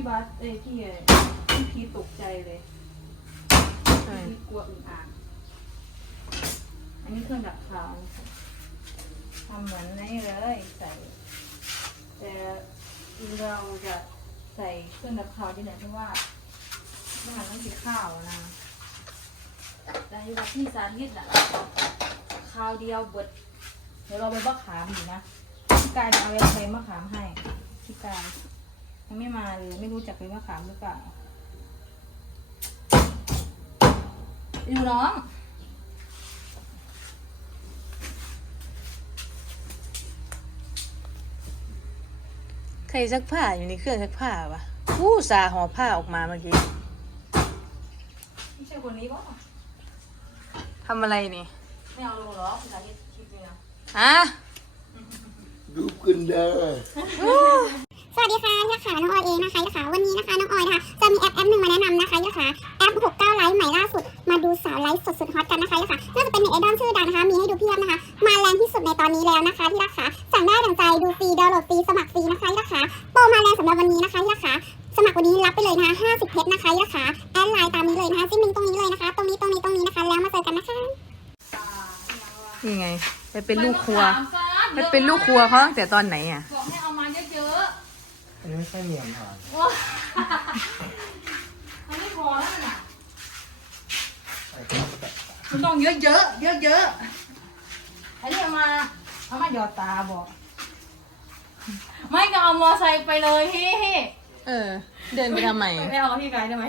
พี่บัสเอ้ยพี่เอ้ยพี่พีทตกใจเลยใช่พีกลัวอึ่งอ่างอันนี้เครื่องดับขาวทำเหมือนนี่เลยใส่ แต่เราจะใส่เครื่องดับขาวที่ไหนเพราะว่าไม่หันต้องกินข้าวนะแต่ที่ว่าพี่สาธิตอะข้าวเดียวเบิดเดี๋ยวเราไปบักขามอยู่นะพี่กายจะเอาไปใส่มะขามให้พี่กาย ยังไม่มาเลย ไม่รู้จักเป็นมะขามหรือเปล่าอยู่น้องใครซักผ้าอยู่ในเครื่องซักผ้าวะอู้สาห่อผ้าออกมาเมื่อกี้ไม่ใช่คนนี้ป่ะทำอะไรนี่ ไม่เอาลงหรอกภาษาที่คิดนี่นะฮะ ดูกันได้ สวัสดีค่ะยาขาน้องออยเองนะคะยาขาวันนี้นะคะน้องออยนะคะจะมีแอปแอปหนึ่งมาแนะนำนะคะยาขาแอป 69 ไลฟ์ใหม่ล่าสุด มาดูสาวไลฟ์สดสุดฮอตกันนะคะยาขาน่าจะเป็นเน็ตไอดอลชื่อดังนะคะมีให้ดูเพียบนะคะ มาแรงที่สุดในตอนนี้แล้วนะคะที่รักขาสั่งได้ดังใจดูฟรีดาวน์โหลดฟรีสมัครฟรีนะคะยาขาโปรมาแรงสำหรับวันนี้นะคะยาขาสมัครวันนี้รับไปเลยนะคะ50เพชรนะคะยาขาแอดไลน์ตามนี้เลยนะคะจิ้มลิงก์ตรงนี้เลยนะคะ ตรงนี้ตรงนี้ตรงนี้นะคะ แล้วมาเจอกันนะคะนี่ไงไปเป็นลูกครัวไปเป็นลูกครัวเขาตั้งแต่ตอนไหนอะ ไม่ใช่เมียนผ่านๆว้ามันไม่พอแล้วน่ะมันต้องเยอะๆเยอะๆอันนี้เอามาเอามาหยอดตาบอก ไม่ก็เอามอไซค์ไปเลยพี่เออ เดินไปทำไมไม่เอากับพี่ไกด์ได้ไหม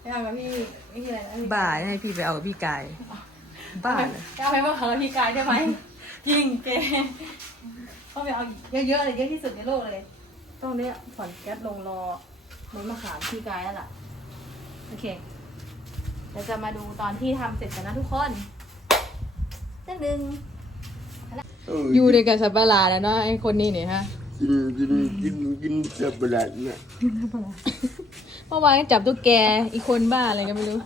ไม่เอากับพี่พี่อะไรนะพี่บ้าให้พี่ไปเอากับพี่กายบ้าเลยจะเอาไปว่าเขากับพี่ไกด์ได้ไหมจริงเกต้องไปเอาเยอะๆเลยเยอะที่สุดในโลกเลย ต้องเนี้ยผ่อนแก๊สลงรอมันมาขามพี่ไกด์แล้วล่ะ โอเคเดี๋ยวจะมาดูตอนที่ทำเสร็จกันนะทุกคนนิดนึงอยู่ในกับสับปะรดแล้วเนาะไอ้คนนี้เนี่ยฮะกินกินกินกินสับปะรดเนี่ยเมื่อวานก็จับตุ๊กแกอีกคนบ้าอะไรก็ไม่รู้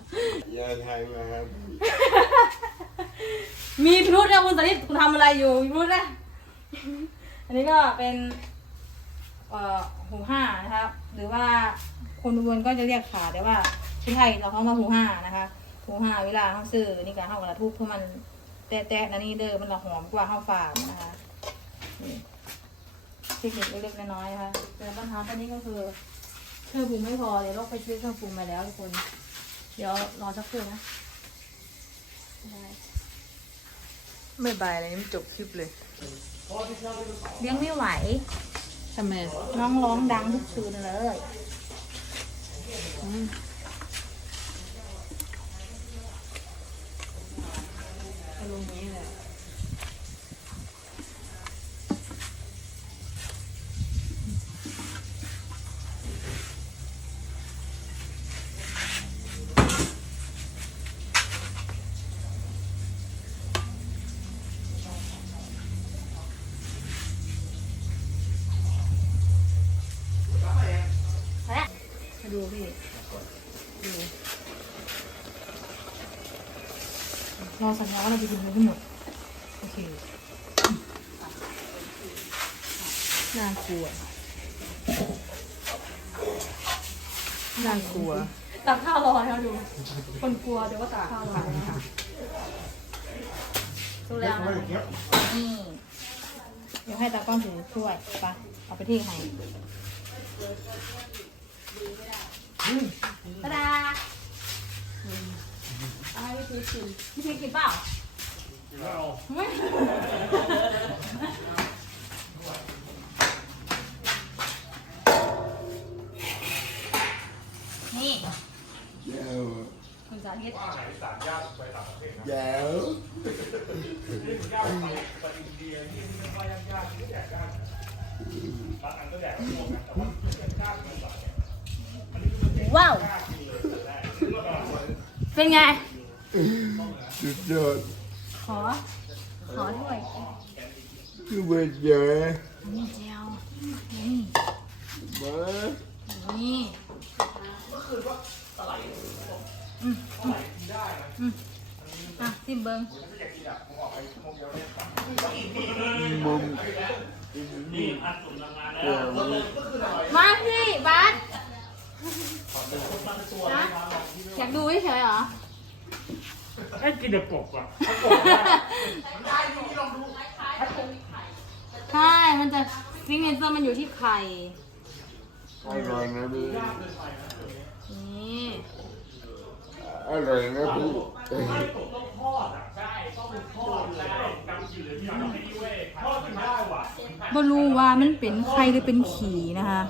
ยาไทยมาครับมีพิรุธนะคุณตอนนี้คุณทำอะไรอยู่มีพิรุธนะ อันนี้ก็เป็นเอ่อ หูห้านะครับ หรือว่าคนอุบลก็จะเรียกขาแต่ว่าที่ไทยเราเขามาหูห้านะคะหูห้าเวลาเขาซื้อนี่ก็เข้ากระทุบเพราะมันแตะๆนะนี่เด้อมันละหอมกว่าข้าวฝากนะคะนี่เทคนิคเล็กๆน้อยๆนะคะแต่ปัญหาตอนนี้ก็คือเครื่องปรุงไม่พอเดี๋ยวเราไปซื้อเครื่องปรุงมาแล้วทุกคน เดี๋ยวรอสักครู่นะไม่บายอะไรนี่จบคลิปเลยเลี้ยงไม่ไหว ทำไมน้องร้องดังทุกคืนเลยอืมอารมณ์นี้เลย มาดูพี่ ดูเรา สัญญาว่าเราจะกินมันให้หมด โอเค น่ากลัว น่ากลัว ตักข้าวรอให้เขาดู คนกลัวเดี๋ยวก็ตักข้าวรอนะคะดูแล้วนะนี่เดี๋ยวให้ตากล้องถือถ้วยไปะเอาไปที่ไหนตาดา เอาให้พี่พีชกินพี่พีชกินเปล่าไม่นี่ แจ๋วคุณสาธิตแจ๋วว้าว เป็นไง สุดยอดขอ ขอถ้วยคือเบอร์เจ๋อนี่เจียวนี่มานี่อืมอืมอืมอะซิมเบิงมุมมาพี่บัสนะอยากดูเฉยๆเหรอ ให้กินเด็กกบอะใช่ มันจะฟิงเนเจอร์มันอยู่ที่ไข่ อร่อยนะพี่นี่ อร่อยนะพี่บ่รู้ว่ามันเป็นไข่หรือเป็นขี่นะคะ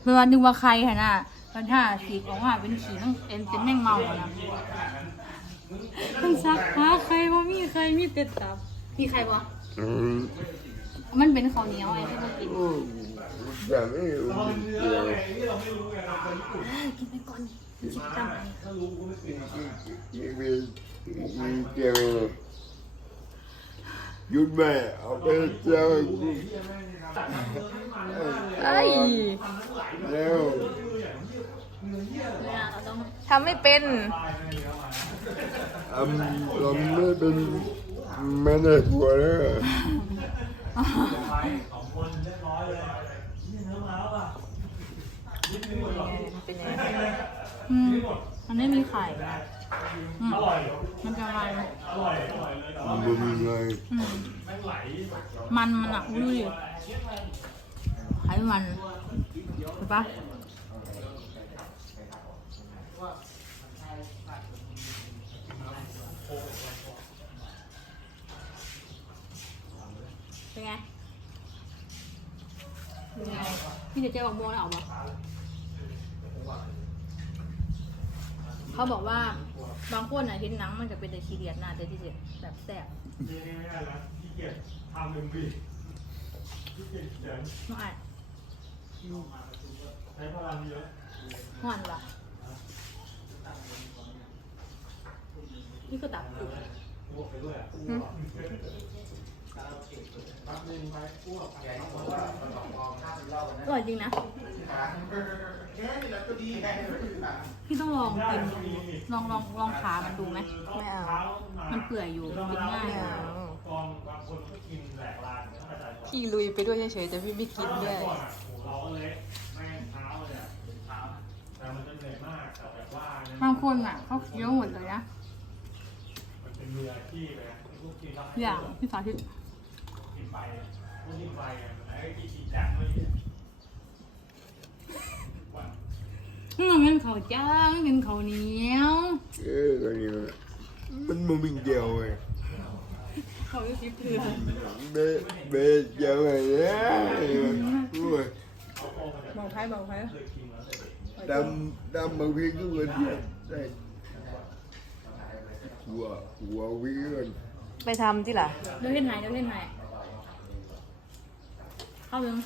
เพื่อนึกว่าไข่ค่ะน่ะมันถ้าฉีกออกมาเป็นขี่ต้องเป็นเป็นแมงเมาอะนะ ต้องซักหาไข่บ่มีไข่มีเป็ดตับ มีไข่บ่อืมมันเป็นข้าวเหนียวไอ้ที่บ่กินโอ้แต่ไม่รู้เดียวกินไปก่อนจิบตามไปยังมีมีเดียวหยุดแม่เอาไปเจ้ากูเอ้ยแล้วเนี่ยเราต้องทำไม่เป็นอำ เราไม่เป็นแม่ในหัวเลยเป็นยังไงอืมมันไม่มีไข่นะอืมมันจะมันมึงไงอืมมันมันอะดูดิไขมันเห็นปะเป็นไงเป็นไง พี่จะเจ๊บอกโมงแล้วออกมาเขาบอกว่าบางคนอะเห็นหนังมันจะเป็นแต่ขี้เดียดหน้าแต่ที่เจ็บแบบแสบนี่นี่นี่แล้วขี้เกียจทำเป็นบีขี้เกียจเขียนน้องไอ้ใช้พลังเยอะห่อนปะนี่ก็ตับอยู่ อ้วกไปด้วยอะหึอร่อยจริงนะ พี่ต้องลองกินลองลองลองขามันดูไหม ไม่เอา มันเปื่อยอยู่กินง่ายไม่เอากองบางคนก็กินแหลกลานเข้าใจก่อนพี่ลุยไปด้วยเฉยๆแต่พี่ไม่กินด้วยก่อนอะโหเราก็เล็กแม่งเท้าเลยอะเท้าแต่มันจะเหนื่อยมากแต่แบบว่าเนี่ยบางคนอะเขาเคี้ยวหมดเลยนะมันเป็นมืออาชีพเลยอะพวกกินแล้วอย่างพี่สาธิตกิน ไปพวกกินไปอะไอ้กินกินจักไม่ได้อืมมันเขาวจ้างเป็นเขาวเหนียวเออก็นี่แหละมันมึงเดียวไงเขาอยู่ที่เพื่อนเบเบเดียวไงเนี่ยโอ้ยเบาไพ่เบาไพ่ดำดำบางทีก็เหมือนได้หัวหัววิ่งกันไปทำที่ล่ะเดี๋ยวเล่นไหนเดี๋ยวเล่นไหน เข้าหนึ่ง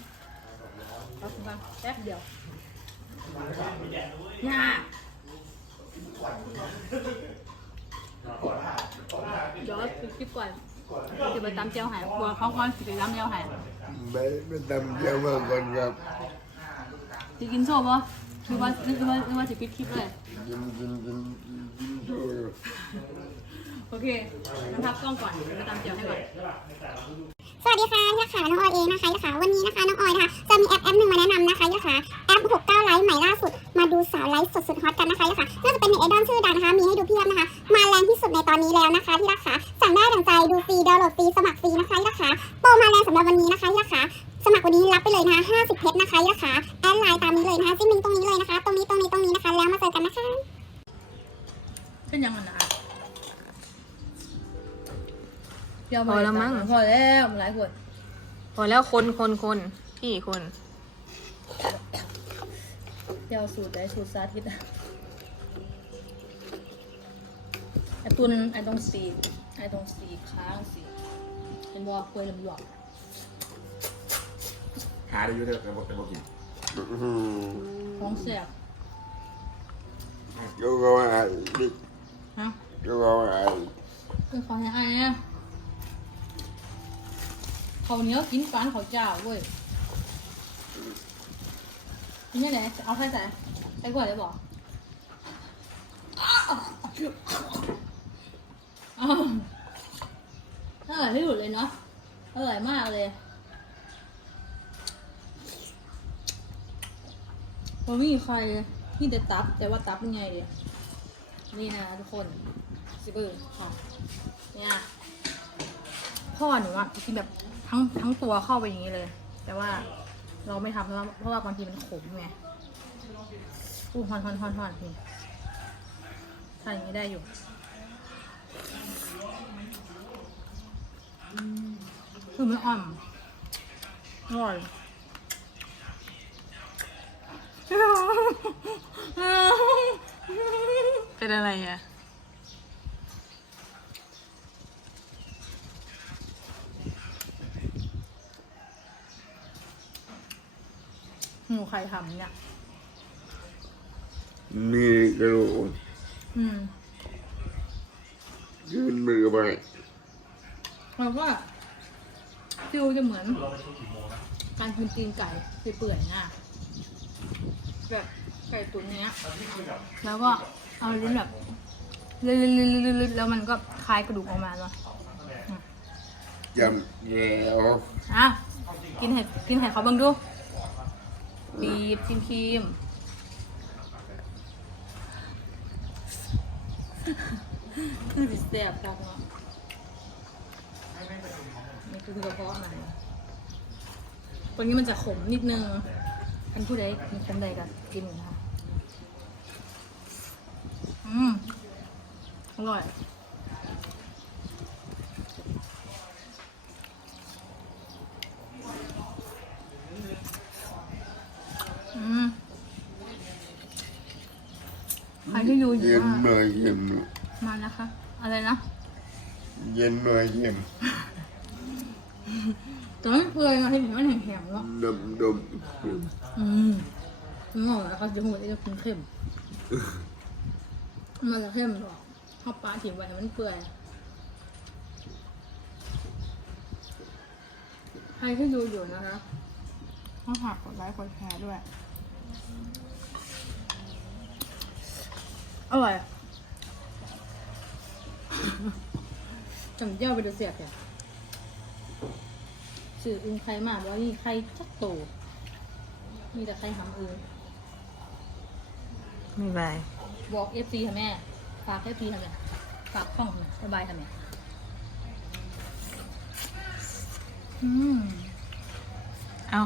เข้าถึงบ้างแป๊บเดียวน่าเดี๋ยวคลิปก่อนจะไปตามเจ้าหายกลัวเขาก่อนสิไปตามเจ้าหายไม่ไม่ดำเดียวมาก่อนครับจะกินโซ่ปะหรือว่าหรือว่าหรือว่าจะปิดคลิปเลยกินกินกินกินโชว์โอเคน้ำพักกล้องก่อนไปตามเจ้าให้ก่อน สวัสดีค่ะยาขาน้องออยเองนะคะยาขาวันนี้นะคะ เดี๋ยวพอแล้วมั้ง พอแล้วมันหลายขวดพอแล้วคนคนคนพี่คนเดี๋ยวสูตรได้สูตรสาธิตอะไอตุนไอตรงสีไอตรงสีค้างสีเป็นบัวควยลำหลอกหาได้อยุ่แต่แต่บ่แต่บ่กินอื้อหือท้องเสียบก็ก็ไอ้ดิฮะก็ก็ไอ้เป็นของไอ้เนี่ย เขาวเหนี้ยวกินฟันเขาวเจ้าเว้ยนี่ไหนเอาใส่ใส่ใส่ขวดเลยบอกอ้าวอร่อยที่สุดเลยเนาะอร่อยมากเลยผมไม่มีใครเลยนี่แต่ตับแต่ว่าตับยังไงดีนี่นะทุกคนซิบเบอร์ค่ะเนี่ย พ่อหนูอะกินแบบทั้งทั้งตัวเข้าไปอย่างนี้เลย แต่ว่าเราไม่ทำเพราะว่าเพราะว่าบางทีมันขมไงอู้ฮอนฮอนฮอนฮอนนี่ใช่อย่างนี้ได้อยู่คือมันอ่อมอร่อยเป็นอะไรอะ นูใครทำเนี่ยนี่กระโดดอืมยื่นมือไปแล้วก็ฟิลจะเหมือน การกินตีนไก่เปื่อยๆนะแบบไก่ตุ๋นเนี้ย แล้วก็เอาลิ้นแบบลึดๆๆๆแล้วมันก็คลายกระดูกออกมาเนาะยำแย้วอะกินเห็ดกินเห็ดเขาเบังดู บีบครีมครีมคือดิแซ่บพอกเนาะนี่คือกระเพาะมันตัวนี้มันจะขมนิดนึงอันผู้ใดมีขมใดกันกินนะคะอืมอร่อย อืม ใครที่ดูอยู่เย็นว่าหน่อยเย็นมานะคะ อะไรนะ เย็นหน่อยเย็นตอนนั้นเปื่อยมาให้มันแห้งๆแล้วดำดมอืมมันงอกแล้วเขาจะหัวจะกินเค็มมันจะเข้มหรอกข้าวปลาถิ่มไว้ให้มันเปื่อยใครที่ดูอยู่นะคะต้องฝากกดไลค์กดแชร์ด้วย อร่อยอะจำเจ้าไปดูเสียบเนี่ยสื่ออึงใครมาแล้วนี่ใครจักโต มีแต่ใครหำอึงไม่บายบอกเอฟซีค่ะแม่ ฝากเอฟซีค่ะแม่ฝากข้องค่ะสบายค่ะแม่อืมเอา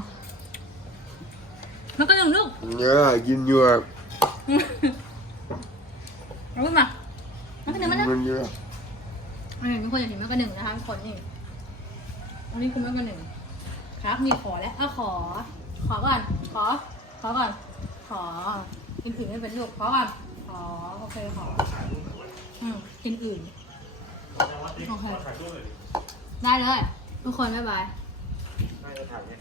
แล้วก็หนึ่งลูกเนี่ยกิ นอยู่อะเอาขึ้นมาแล้วก็หนึ่งมาแล้วมันเยอะอันนี้ทุกคนอยากเห็นมากกว่าหนึ่งนะคะทุกคนนี่อันนี้คือมากกว่าหนึ่งครับมีขอแล้วเอาขอ ขอก่อน ขอ ขอก่อน ขอกินอื่นไม่เป็นลูกขอก่อนขอโอเคขออืมกินอื่นโอเคได้เลย ทุกคนบ๊ายบายน่าจะถ่ายเนี่ย